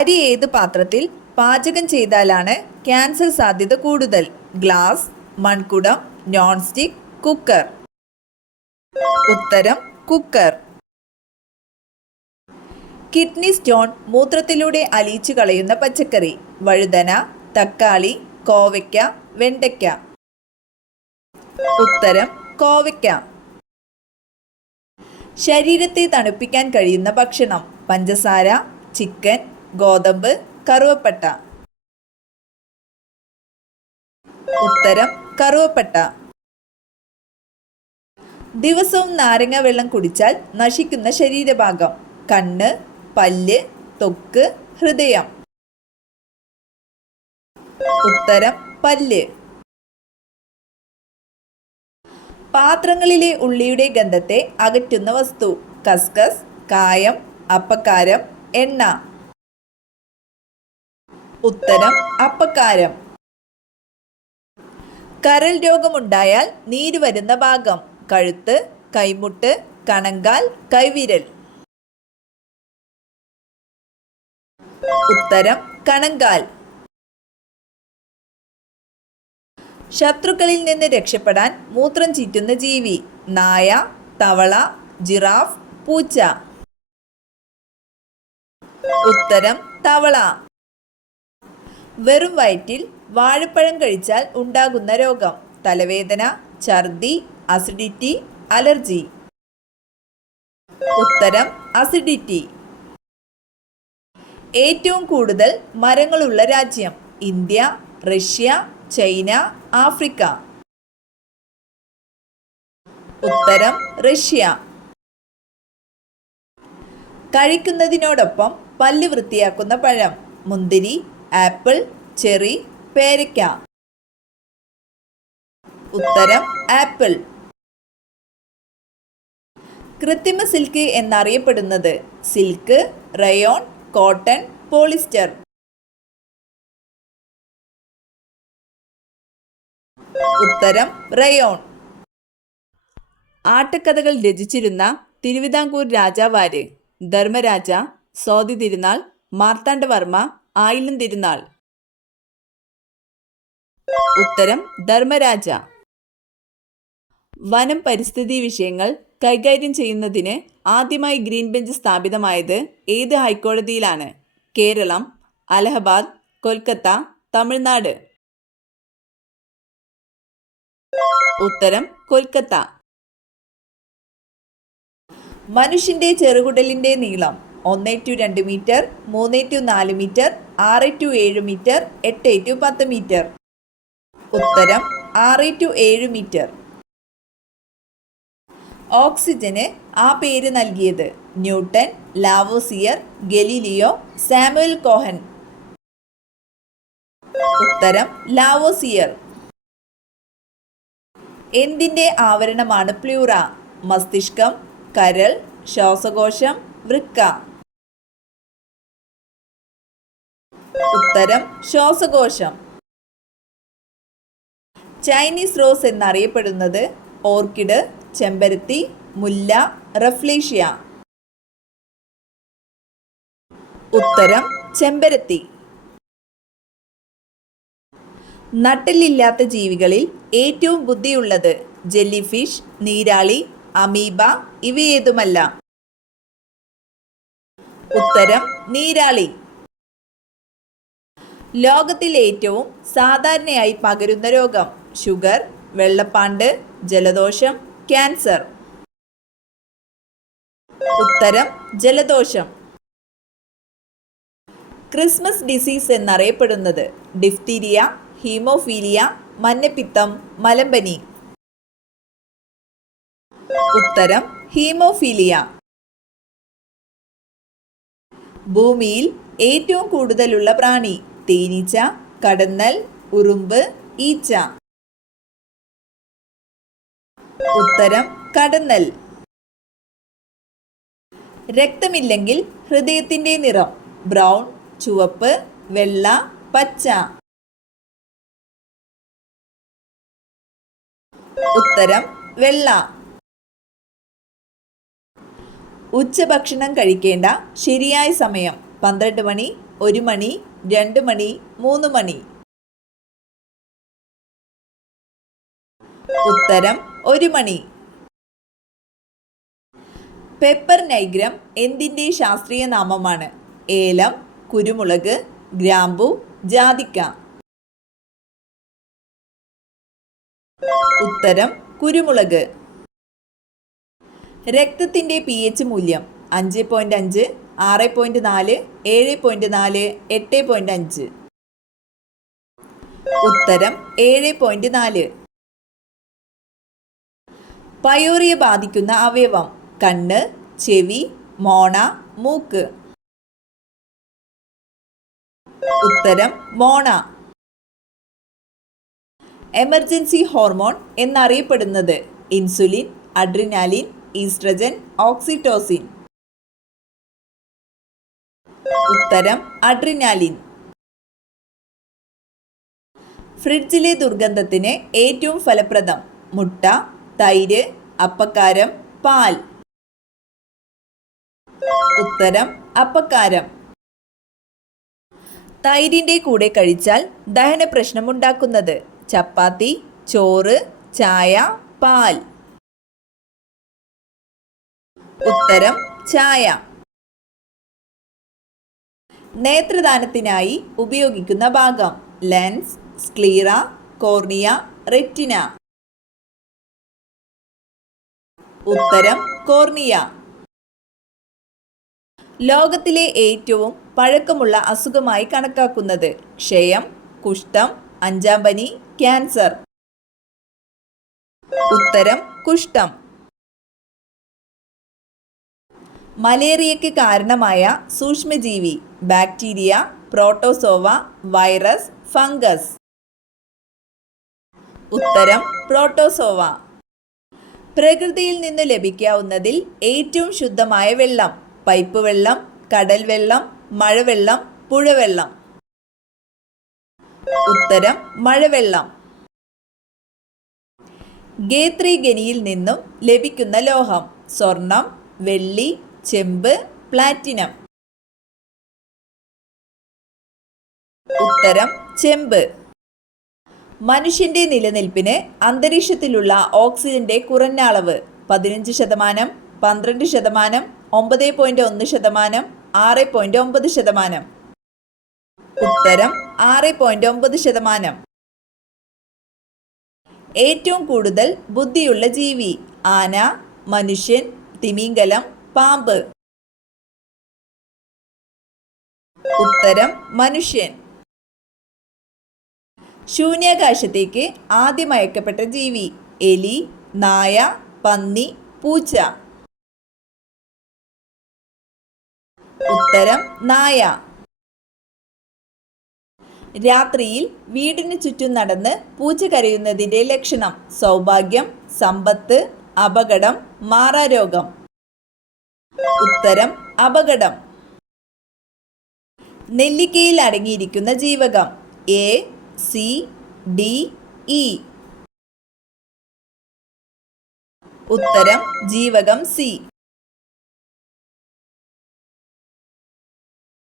അരി ഏത് പാത്രത്തിൽ പാചകം ചെയ്താലാണ് ക്യാൻസർ സാധ്യത കൂടുതൽ? ഗ്ലാസ്, മൺകുടം, നോൺ സ്റ്റിക്ക്, കുക്കർ. ഉത്തരം കുക്കർ. കിഡ്നി സ്റ്റോൺ മൂത്രത്തിലൂടെ അലിയിച്ചു കളയുന്ന പച്ചക്കറി? വഴുതന, തക്കാളി, കോവയ്ക്ക, വെണ്ടയ്ക്ക. ഉത്തരം കോവയ്ക്ക. ശരീരത്തെ തണുപ്പിക്കാൻ കഴിയുന്ന ഭക്ഷണം? പഞ്ചസാര, ചിക്കൻ, ഗോതമ്പ്, കറുവപ്പട്ട. ഉത്തരം കറുവപ്പട്ട. ദിവസവും നാരങ്ങ വെള്ളം കുടിച്ചാൽ നശിക്കുന്ന ശരീരഭാഗം? കണ്ണ്, പല്ല്, ത്വക്ക്, ഹൃദയം. ഉത്തരം പല്ല്. പാത്രങ്ങളിലെ ഉള്ളിയുടെ ഗന്ധത്തെ അകറ്റുന്ന വസ്തു? കസ്കസ്, കായം, അപ്പക്കാരം, എണ്ണ. ഉത്തരം അപ്പക്കാരം. കരൾ രോഗമുണ്ടായാൽ നീര് വരുന്ന ഭാഗം? കഴുത്ത്, കൈമുട്ട്, കണങ്കാൽ, കൈവിരൽ. ഉത്തരം കണങ്കാൽ. ശത്രുക്കളിൽ നിന്ന് രക്ഷപ്പെടാൻ മൂത്രം ചീറ്റുന്ന ജീവി? നായ, തവള, ജിറാഫ്, പൂച്ച. ഉത്തരം തവള. വെറും വയറ്റിൽ വാഴപ്പഴം കഴിച്ചാൽ ഉണ്ടാകുന്ന രോഗം? തലവേദന, ഛർദി, അസിഡിറ്റി, അലർജി. ഉത്തരം അസിഡിറ്റി. ഏറ്റവും കൂടുതൽ മരങ്ങളുള്ള രാജ്യം? India, Russia, China, Africa. ഉത്തരം റഷ്യ. കഴിക്കുന്നതിനോടൊപ്പം പല്ല് വൃത്തിയാക്കുന്ന പഴം? മുന്തിരി, ആപ്പിൾ, ചെറി, പേരയ്ക്ക. ഉത്തരം ആപ്പിൾ. കൃത്രിമ സിൽക്ക് എന്നറിയപ്പെടുന്നത്? Silk, rayon, cotton, polyester. ഉത്തരം റയോൺ. ആട്ടക്കഥകൾ രചിച്ചിരുന്ന തിരുവിതാംകൂർ രാജാവാര്? ധർമ്മരാജ, സ്വാതി തിരുനാൾ, മാർത്താണ്ഡവർമ്മ, ആയില്യം തിരുനാൾ. ഉത്തരം ധർമ്മരാജ. വനം പരിസ്ഥിതി വിഷയങ്ങൾ കൈകാര്യം ചെയ്യുന്നതിന് ആദ്യമായി ഗ്രീൻ ബെഞ്ച് സ്ഥാപിതമായത് ഏത് ഹൈക്കോടതിയിലാണ്? കേരളം, അലഹബാദ്, കൊൽക്കത്ത, തമിഴ്നാട്. ഉത്തരം കൊൽക്കത്ത. മനുഷ്യന്റെ ചെറുകുടലിന്റെ നീളം? 1-2 മീറ്റർ, 3-4 മീറ്റർ, 6-7 മീറ്റർ, 8-10 മീറ്റർ. ഉത്തരം 6-7 മീറ്റർ. ഓക്സിജന് ആ പേര് നൽകിയത്? Newton, Lavoisier, Galileo, Samuel Cohen. ഉത്തരം ലാവോസിയർ. എന്തിൻ്റെ ആവരണമാണ് പ്ലൂറ? മസ്തിഷ്കം, കരൾ, ശ്വാസകോശം, വൃക്ക. ഉത്തരം ശ്വാസകോശം. ചൈനീസ് റോസ് എന്നറിയപ്പെടുന്നത്? ഓർക്കിഡ്, ചെമ്പരത്തി, മുല്ല, റഫ്ലേഷ്യ. ഉത്തരം ചെമ്പരത്തി. നട്ടെല്ലില്ലാത്ത ജീവികളിൽ ഏറ്റവും ബുദ്ധിയുള്ളത്? ജെല്ലിഫിഷ്, നീരാളി, അമീബ, ഇവയേതുമല്ല. ഉത്തരം നീരാളി. ലോകത്തിൽ ഏറ്റവും സാധാരണയായി പകരുന്ന രോഗം? ഷുഗർ, വെള്ളപ്പാണ്ട്, ജലദോഷം, ക്യാൻസർ. ഉത്തരം ജലദോഷം. ക്രിസ്മസ് ഡിസീസ് എന്നറിയപ്പെടുന്നത്? ഡിഫ്തീരിയ, ഹീമോഫീലിയ, മഞ്ഞപ്പിത്തം, മലമ്പനി. ഉത്തരം ഹീമോഫീലിയ. ഭൂമിയിൽ ഏറ്റവും കൂടുതലുള്ള പ്രാണി? തേനീച്ച, കടന്നൽ, ഉറുമ്പ്, ഈച്ച. ഉത്തരം കടന്നൽ. രക്തമില്ലെങ്കിൽ ഹൃദയത്തിന്റെ നിറം? ബ്രൗൺ, ചുവപ്പ്, വെള്ള, പച്ച. ഉത്തരം വെള്ള. ഉച്ചഭക്ഷണം കഴിക്കേണ്ട ശരിയായ സമയം? 12 മണി, 1 മണി 2 മണി 3 മണി. ഉത്തരം 1 മണി. പെപ്പർ നൈഗ്രം എന്തിൻ്റെ ശാസ്ത്രീയ നാമമാണ്? ഏലം, കുരുമുളക്, ഗ്രാമ്പു, ജാതിക്ക. ഉത്തരം കുരുമുളക്. രക്തത്തിൻ്റെ pH മൂല്യം 5.5, 6.4, 7.4, 8.5. ഉത്തരം 7.4. പയോറിയ ബാധിക്കുന്ന അവയവം? കണ്ണ്, ചെവി, മോണ, മൂക്ക്. ഉത്തരം മോണ. എമർജൻസി ഹോർമോൺ എന്നറിയപ്പെടുന്നത്? Insulin, adrenaline, oestrogen, oxytocin. ഉത്തരം അഡ്രിനാലിൻ. ഫ്രിഡ്ജിലെ ദുർഗന്ധത്തിന് ഏറ്റവും ഫലപ്രദം? മുട്ട, തൈര്, അപ്പക്കാരം, പാൽ. ഉത്തരം അപ്പക്കാരം. തൈരിൻ്റെ കൂടെ കഴിച്ചാൽ ദഹന പ്രശ്നമുണ്ടാക്കുന്നത്? ചപ്പാത്തി, ചോറ്, ചായ, പാൽ. ഉത്തരം ചായ. നേത്രദാനത്തിനായി ഉപയോഗിക്കുന്ന ഭാഗം? Lens, sclera, cornea, retina. ഉത്തരം കോർണിയ. ലോകത്തിലെ ഏറ്റവും പഴക്കമുള്ള അസുഖമായി കണക്കാക്കുന്നത്? ക്ഷയം, കുഷ്ഠം, 5-ാം പനി, ക്യാൻസർ. ഉത്തരം കുഷ്ഠം. മലേറിയയ്ക്ക് കാരണമായ സൂക്ഷ്മജീവി? Bacteria, protozoa, virus, fungus. ഉത്തരം പ്രോട്ടോസോവ. പ്രകൃതിയിൽ നിന്ന് ലഭിക്കാവുന്നതിൽ ഏറ്റവും ശുദ്ധമായ വെള്ളം? പൈപ്പ് വെള്ളം, കടൽ വെള്ളം, മഴവെള്ളം, പുഴവെള്ളം. ഉത്തരം മഴവെള്ളം. ഗേത്രി ഖനിയിൽ നിന്നും ലഭിക്കുന്ന ലോഹം? സ്വർണം, വെള്ളി, ചെമ്പ്, പ്ലാറ്റിനം. ഉത്തരം ചെമ്പ്. മനുഷ്യന്റെ നിലനിൽപ്പിന് അന്തരീക്ഷത്തിലുള്ള ഓക്സിജന്റെ കുറഞ്ഞ അളവ്? 15%, 12%, 9.1%, 6.9%. ഉത്തരം 6.9%. ഏറ്റവും കൂടുതൽ ബുദ്ധിയുള്ള ജീവി? ആന, മനുഷ്യൻ, തിമിംഗലം, പാമ്പ്. ഉത്തരം മനുഷ്യൻ. ശൂന്യാകാശത്തേക്ക് ആദ്യം അയക്കപ്പെട്ട ജീവി? എലി, നായ, പന്നി, പൂച്ച. ഉത്തരം നായ. രാത്രിയിൽ വീടിന് ചുറ്റും നടന്ന് പൂച്ച കരയുന്നതിൻ്റെ ലക്ഷണം? സൗഭാഗ്യം, സമ്പത്ത്, അപകടം, മാറാരോഗം. ഉത്തരം അപകടം. നെല്ലിക്കയിൽ അടങ്ങിയിരിക്കുന്ന ജീവകം? A, C, D, E. ഉത്തരം ജീവകം സി.